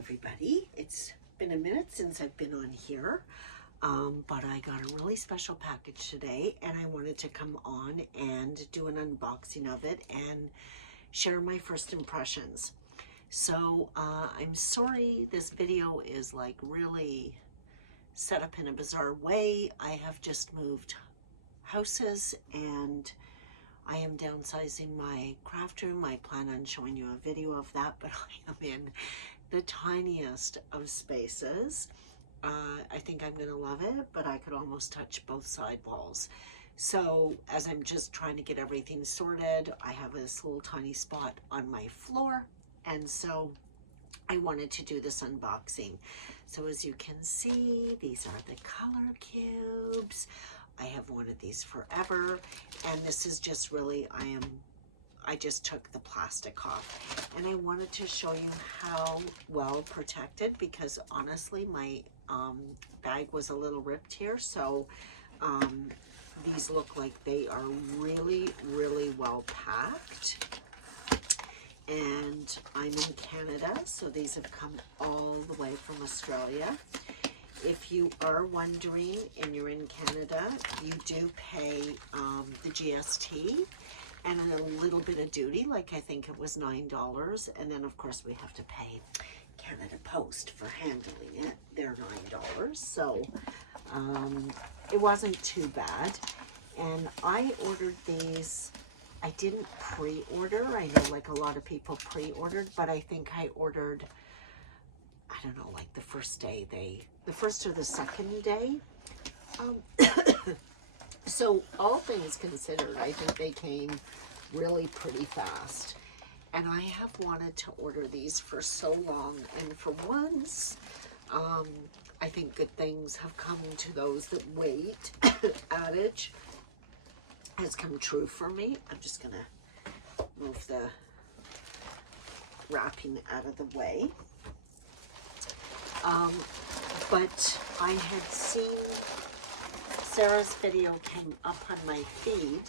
everybody. It's been a minute since I've been on here, but I got a really special package today and I wanted to come on and do an unboxing of it and share my first impressions. So I'm sorry this video is like really set up in a bizarre way. I have just moved houses and I am downsizing my craft room. I plan on showing you a video of that, but I am in the tiniest of spaces. I think I'm gonna love it, but I could almost touch both side walls. So as I'm just trying to get everything sorted, I have this little tiny spot on my floor, and so I wanted to do this unboxing. So as you can see, these are the color cubes. I have wanted these forever, and this is just really, I just took the plastic off, and I wanted to show you how well protected, because honestly my bag was a little ripped here, so these look like they are really well packed. And I'm in Canada, so these have come all the way from Australia. If you are wondering and you're in Canada, you do pay the GST and a little bit of duty, like I think it was $9. And then of course we have to pay Canada Post for handling it. They're $9. So it wasn't too bad. And I ordered these. I didn't pre-order. I know like a lot of people pre-ordered, but I think I ordered, I don't know, like the first day the first or the second day. So all things considered, I think they came really pretty fast. And I have wanted to order these for so long, and for once, I think good things have come to those that wait. Adage has come true for me. I'm just gonna move the wrapping out of the way. But I had seen Sarah's video came up on my feed,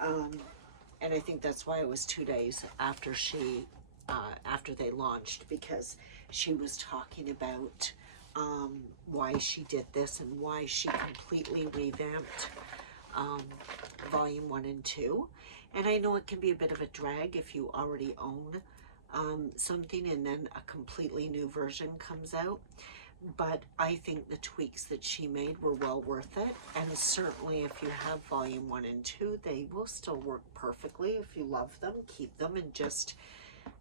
and I think that's why it was 2 days after after they launched, because she was talking about why she did this and why she completely revamped volume 1 and 2. And I know it can be a bit of a drag if you already own something and then a completely new version comes out, but I think the tweaks that she made were well worth it. And certainly if you have volume 1 and 2, they will still work perfectly. If you love them, keep them and just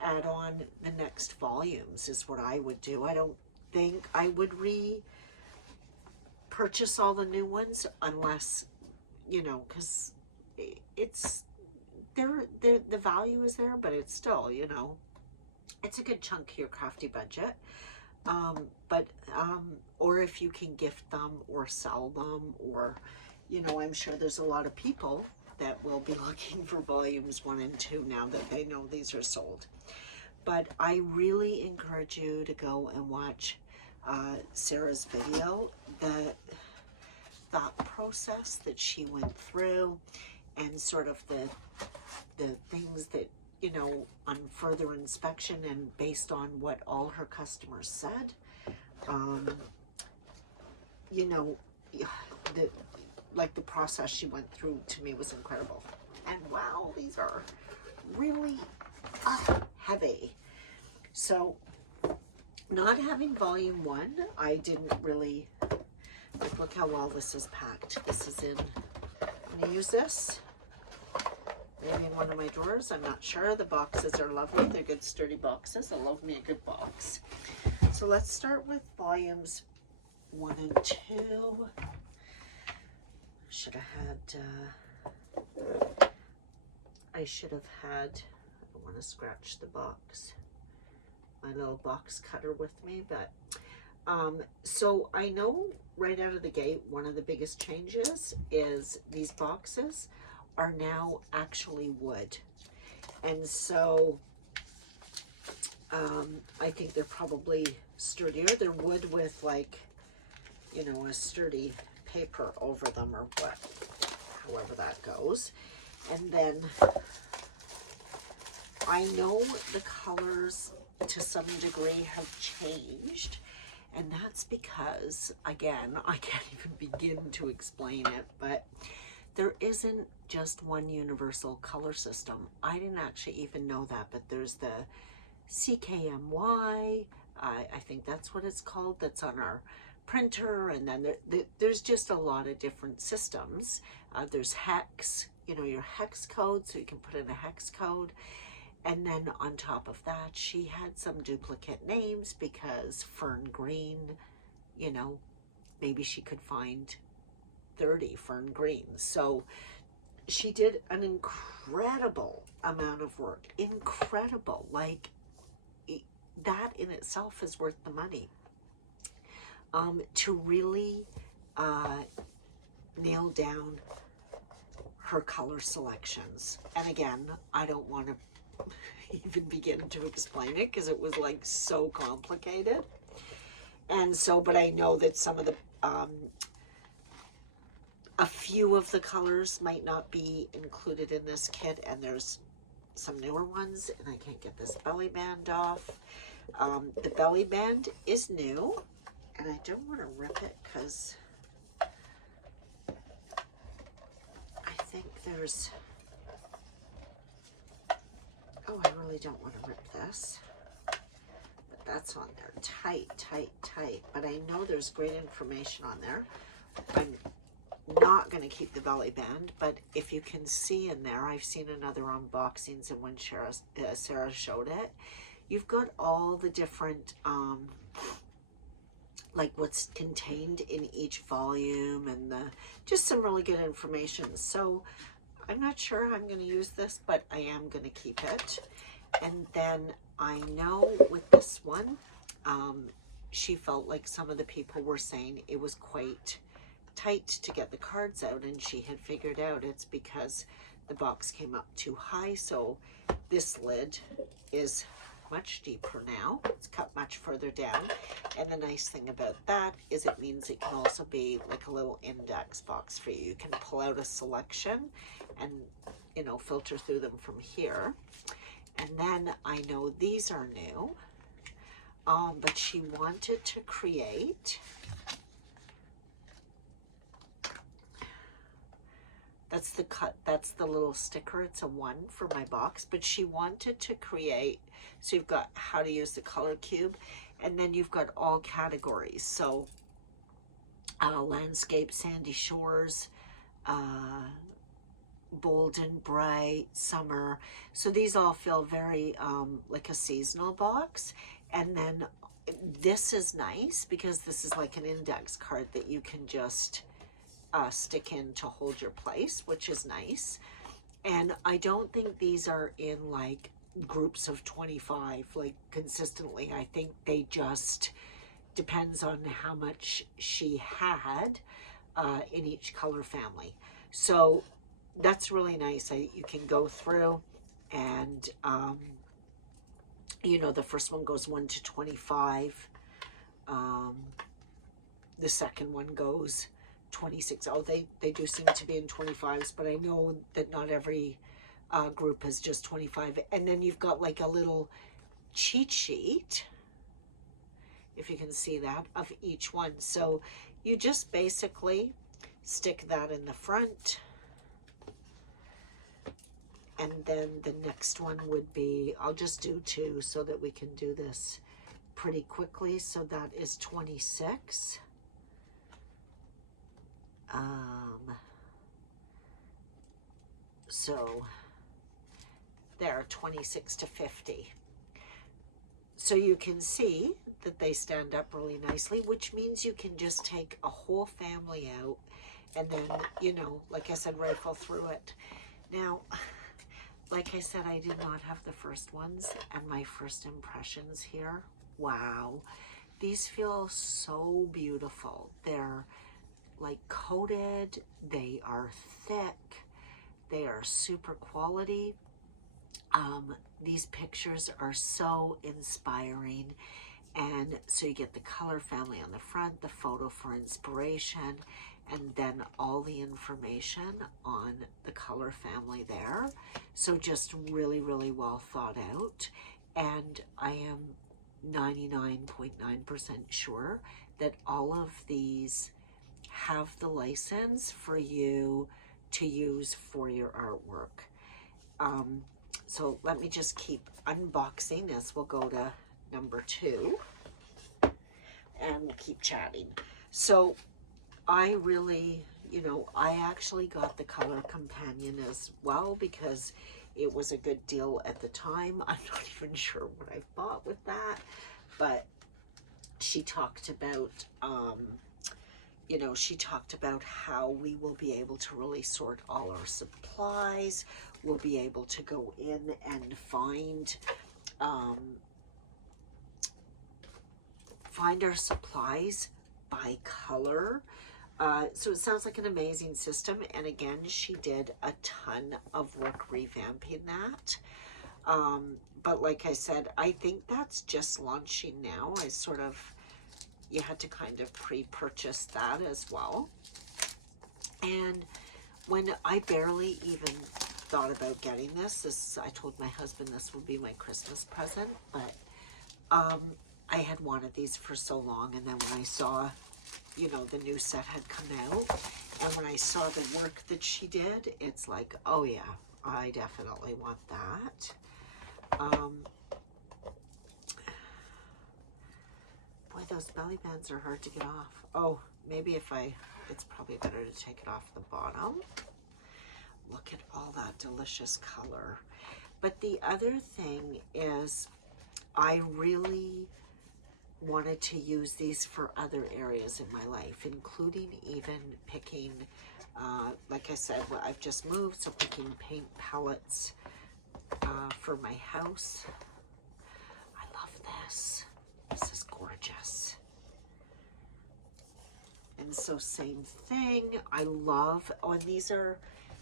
add on the next volumes is what I would do. I don't think I would purchase all the new ones unless, you know, because it's the value is there, but it's still, you know, it's a good chunk of your crafty budget. Or if you can gift them or sell them, or, you know, I'm sure there's a lot of people that will be looking for volumes 1 and 2 now that they know these are sold. But I really encourage you to go and watch Sarah's video. The thought process that she went through, and sort of the things that, you know, on further inspection and based on what all her customers said, you know, the process she went through to me was incredible. And wow, these are really heavy. So not having volume 1, I didn't really like, look how well this is packed. This is in, I'm gonna use this maybe in one of my drawers, I'm not sure. The boxes are lovely. They're good sturdy boxes. I love me a good box. So let's start with volumes 1 and 2. Should have had I should have had, I don't want to scratch the box, my little box cutter with me, but so I know right out of the gate one of the biggest changes is these boxes are now actually wood. And so I think they're probably sturdier. They're wood with, like, you know, a sturdy paper over them, or what, however that goes. And then I know the colors to some degree have changed. And that's because, again, I can't even begin to explain it, but there isn't just one universal color system. I didn't actually even know that, but there's the CKMY, I think that's what it's called, that's on our printer, and then there's just a lot of different systems. There's hex, you know, your hex code, so you can put in a hex code. And then on top of that, she had some duplicate names because Fern Green, you know, maybe she could find 30 Fern Greens. So she did an incredible amount of work. Incredible. Like, that in itself is worth the money. To really nail down her color selections. And again, I don't want to even begin to explain it because it was like so complicated. And so, but I know that some of the a few of the colors might not be included in this kit, and there's some newer ones, and I can't get this belly band off. The belly band is new, and I don't want to rip it because I think there's, oh, I really don't want to rip this, but that's on there tight, tight, tight. But I know there's great information on there. I'm not going to keep the belly band, but if you can see in there, I've seen in other unboxings, and when Sarah showed it, you've got all the different like what's contained in each volume, and just some really good information. So I'm not sure how I'm going to use this, but I am going to keep it. And then I know with this one, she felt like some of the people were saying it was quite tight to get the cards out, and she had figured out it's because the box came up too high. So this lid is much deeper now. It's cut much further down. And the nice thing about that is it means it can also be like a little index box for you. You can pull out a selection and, you know, filter through them from here. And then I know these are new, but she wanted to create, that's the cut, that's the little sticker. It's a 1 for my box, but she wanted to create, so you've got how to use the color cube, and then you've got all categories. So landscape, sandy shores, bold and bright, summer. So these all feel very like a seasonal box. And then this is nice because this is like an index card that you can just stick in to hold your place, which is nice. And I don't think these are in like groups of 25 like consistently. I think they just depends on how much she had in each color family. So that's really nice. You can go through and you know, the first one goes 1 to 25. The second one goes 26. Oh, they do seem to be in 25s, but I know that not every group is just 25. And then you've got like a little cheat sheet, if you can see that, of each one. So you just basically stick that in the front, and then the next one would be, I'll just do 2 so that we can do this pretty quickly. So that is 26. So there, 26 to 50. So you can see that they stand up really nicely, which means you can just take a whole family out and then, you know, like I said, rifle through it. Now, like I said, I did not have the first ones, and my first impressions here, wow, these feel so beautiful. They're like coated, they are thick, they are super quality. These pictures are so inspiring. And so you get the color family on the front, the photo for inspiration, and then all the information on the color family there. So just really, really well thought out. And I am 99.9% sure that all of these have the license for you to use for your artwork. So let me just keep unboxing this. We'll go to number 2 and keep chatting. So I really, I actually got the color companion as well because it was a good deal at the time. I'm not even sure what I bought with that, but she talked about, she talked about how we will be able to really sort all our supplies. We'll be able to go in and find our supplies by color. So it sounds like an amazing system. And again, she did a ton of work revamping that. But like I said, I think that's just launching now. You had to kind of pre-purchase that as well. And when I barely even thought about getting this, I told my husband this would be my Christmas present, but I had wanted these for so long. And then when I saw, the new set had come out, and when I saw the work that she did, it's like, oh yeah, I definitely want that. Boy, those belly bands are hard to get off. Oh, maybe it's probably better to take it off the bottom. Look at all that delicious color. But the other thing is, I really wanted to use these for other areas in my life, including even picking, like I said, I've just moved, so picking paint palettes for my house. I love this. This is gorgeous. And so same thing. I love, and these are,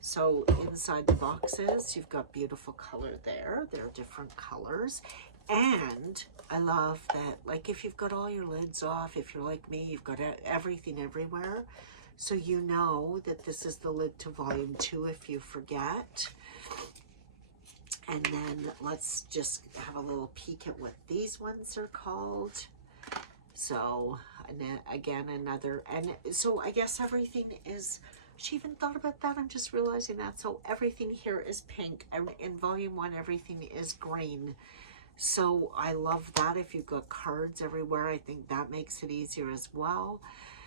so inside the boxes, you've got beautiful color there. They're different colors. And I love that, like, if you've got all your lids off, if you're like me, you've got everything everywhere. So you know that this is the lid to volume 2 if you forget. And then let's just have a little peek at what these ones are called. So, and then again, and so I guess everything is, she even thought about that. I'm just realizing that. So everything here is pink, and in volume 1, everything is green. So I love that. If you've got cards everywhere, I think that makes it easier as well.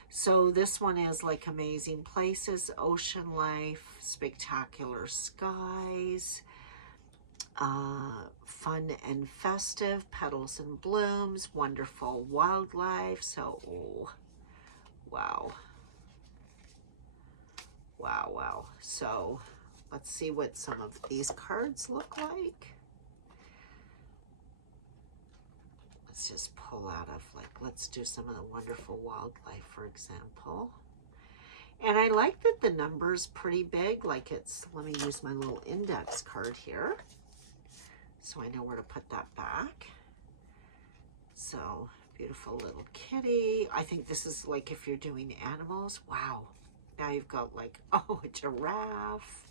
So this one is like amazing places, ocean life, spectacular skies, fun and festive, petals and blooms, wonderful wildlife. So, oh, wow. Wow, wow. So let's see what some of these cards look like. Let's just pull out of, like, let's do some of the wonderful wildlife, for example. And I like that the number's pretty big, like it's, let me use my little index card here, so I know where to put that back. So, beautiful little kitty. I think this is like if you're doing animals. Wow. Now you've got like, oh, a giraffe.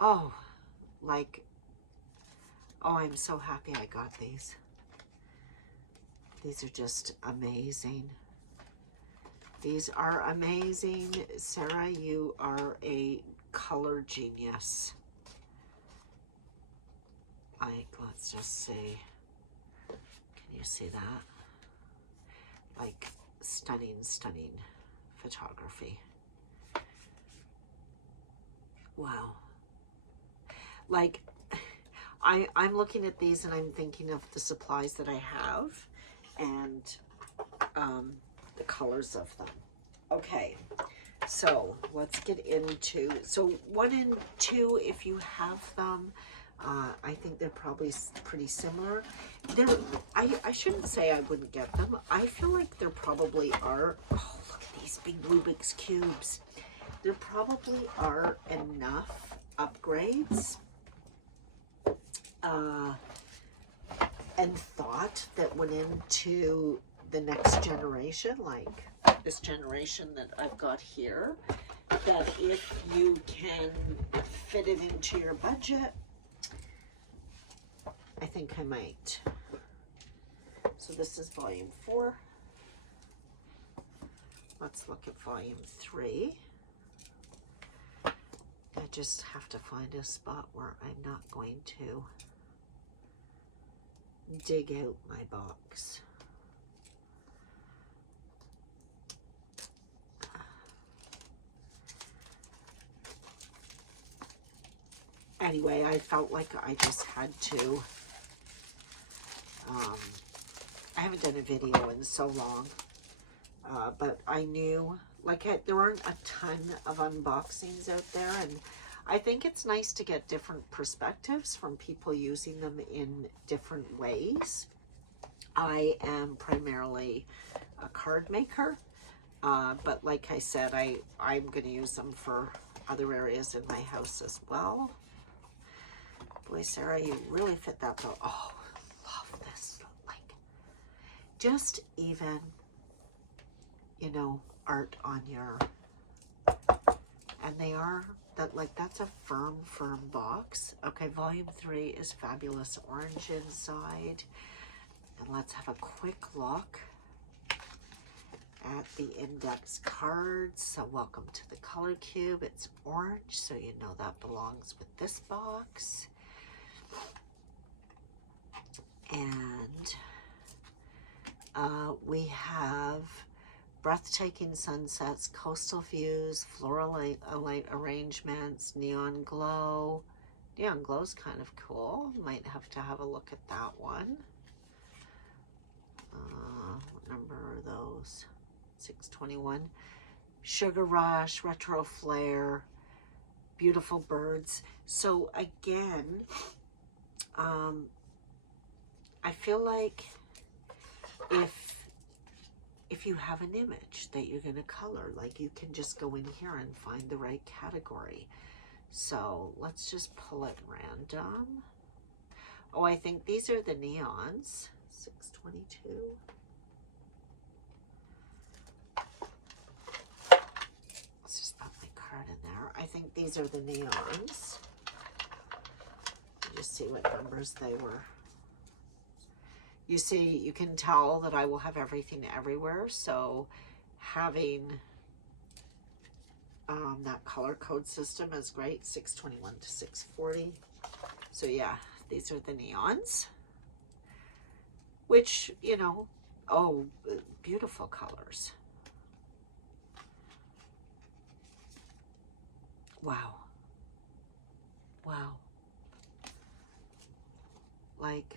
Oh, like, oh, I'm so happy I got these. These are just amazing. These are amazing. Sarah, you are a color genius. Like, let's just see. Can you see that? Like, stunning, stunning photography. Wow. Like, I'm looking at these and I'm thinking of the supplies that I have and the colors of them. Okay, so let's get into, so 1 and 2, if you have them, I think they're probably pretty similar. I shouldn't say I wouldn't get them. I feel like there probably are, oh, look at these big Rubik's Cubes. There probably are enough upgrades and thought that went into the next generation, like this generation that I've got here, that if you can fit it into your budget, I think I might So this is volume 4. Let's look at volume 3. I just have to find a spot where I'm not going to dig out my box. Anyway, I felt like I just had to, I haven't done a video in so long, but I knew, like, there aren't a ton of unboxings out there, and I think it's nice to get different perspectives from people using them in different ways. I am primarily a card maker, but like I said, I'm going to use them for other areas in my house as well. Boy, Sarah, you really fit that bill. Oh, love this. Like, just even, you know, art on your, and they are, that, like, that's a firm box. Okay, volume 3 is fabulous orange inside. And let's have a quick look at the index cards. So welcome to the color cube. It's orange, so you know that belongs with this box. And we have breathtaking sunsets, coastal views, floral light arrangements, neon glow. Neon glow's kind of cool. Might have to have a look at that one. What number are those? 621. Sugar Rush, Retro Flare, Beautiful Birds. So again, I feel like if you have an image that you're going to color, like, you can just go in here and find the right category. So let's just pull it random. Oh, I think these are the neons. 622. Let's just put my card in there. I think these are the neons. Just see what numbers they were. You see, you can tell that I will have everything everywhere. So having that color code system is great. 621 to 640. So yeah, these are the neons, which, you know, oh, beautiful colors. Wow. Wow. Like,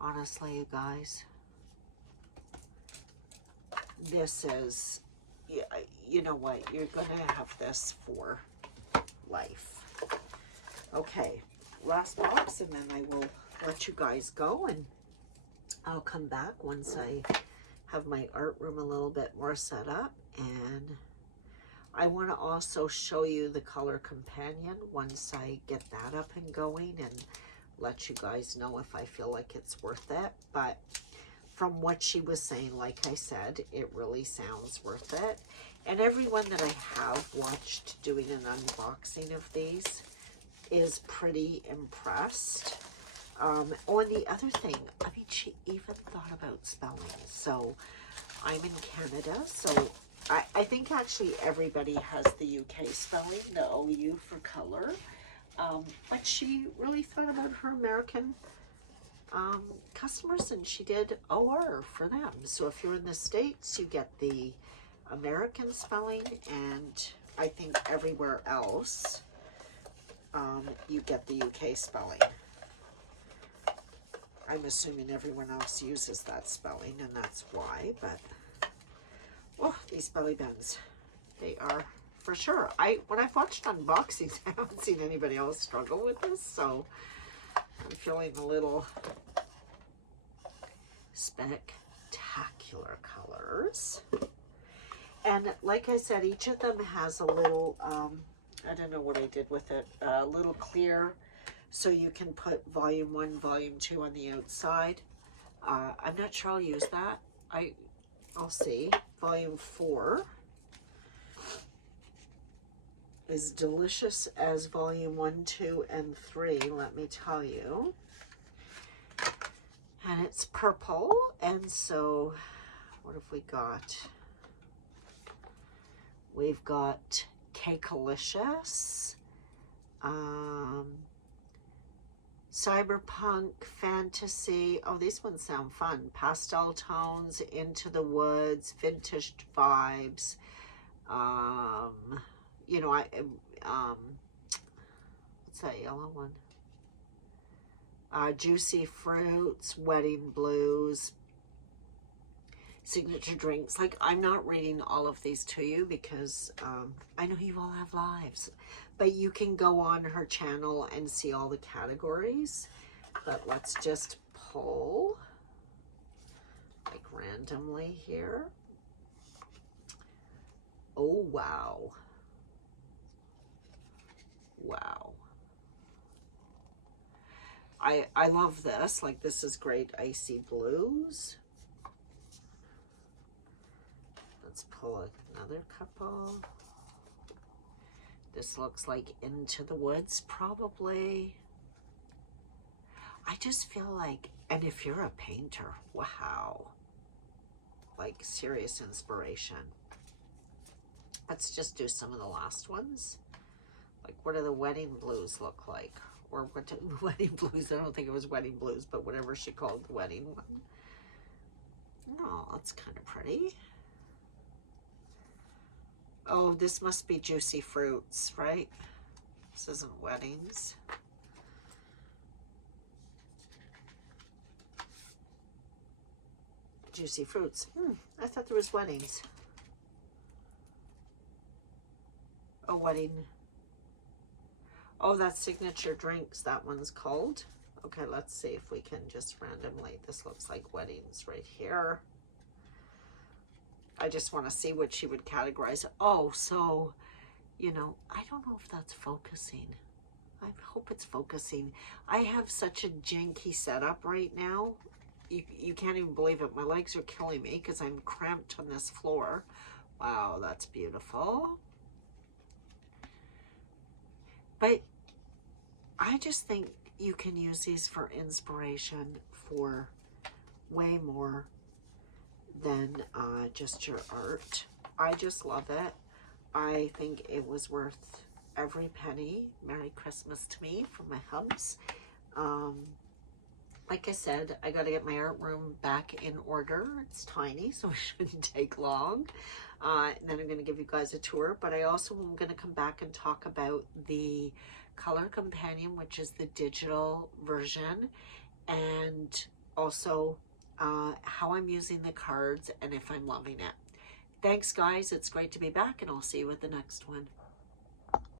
honestly, you guys, this is, you know what, you're going to have this for life. Okay, last box, and then I will let you guys go, and I'll come back once I have my art room a little bit more set up. And I want to also show you the color companion once I get that up and going, and let you guys know if I feel like it's worth it. But from what she was saying, like I said, it really sounds worth it. And everyone that I have watched doing an unboxing of these is pretty impressed. Oh, and the other thing, I mean, she even thought about spelling. So I'm in Canada, so I think actually everybody has the UK spelling, the OU for color. But she really thought about her American customers, and she did OR for them. So if you're in the States, you get the American spelling, and I think everywhere else, you get the UK spelling. I'm assuming everyone else uses that spelling, and that's why, but oh, these belly buttons, they are for sure. When I've watched unboxings, I haven't seen anybody else struggle with this, so I'm feeling a little spectacular colors. And like I said, each of them has a little, I don't know what I did with it, a little clear, so you can put volume 1, volume 2 on the outside. I'm not sure I'll use that. I'll see. Volume 4 is delicious as volume 1, 2, and 3, let me tell you. And it's purple, and so what have we got? We've got Cakealicious, Cyberpunk Fantasy. Oh, these ones sound fun. Pastel tones, Into the Woods, vintage vibes. You know, what's that yellow one? Juicy Fruits, Wedding Blues, Signature Drinks. Like, I'm not reading all of these to you because I know you all have lives, but you can go on her channel and see all the categories. But let's just pull like randomly here. Oh, wow. Wow. I love this. Like, this is great. Icy Blues. Let's pull another couple. This looks like Into the Woods, probably. I just feel like, and if you're a painter, wow. Like, serious inspiration. Let's just do some of the last ones. Like, what do the Wedding Blues look like? Or what did Wedding Blues? I don't think it was Wedding Blues, but whatever she called the wedding one. Oh, that's kind of pretty. Oh, this must be Juicy Fruits, right? This isn't Weddings. Juicy Fruits. I thought there was Weddings. Oh, Wedding. Oh, that's Signature Drinks. That one's called. Okay, let's see if we can just randomly. This looks like Weddings right here. I just want to see what she would categorize. Oh, so, you know, I don't know if that's focusing. I hope it's focusing. I have such a janky setup right now. You can't even believe it. My legs are killing me because I'm cramped on this floor. Wow, that's beautiful. But I just think you can use these for inspiration for way more than just your art. I just love it. I think it was worth every penny. Merry Christmas to me from my hubs. Like I said, I got to get my art room back in order. It's tiny, so it shouldn't take long. And then I'm going to give you guys a tour, but I also am going to come back and talk about the Color Companion, which is the digital version, and also how I'm using the cards and if I'm loving it. Thanks, guys. It's great to be back, and I'll see you at the next one.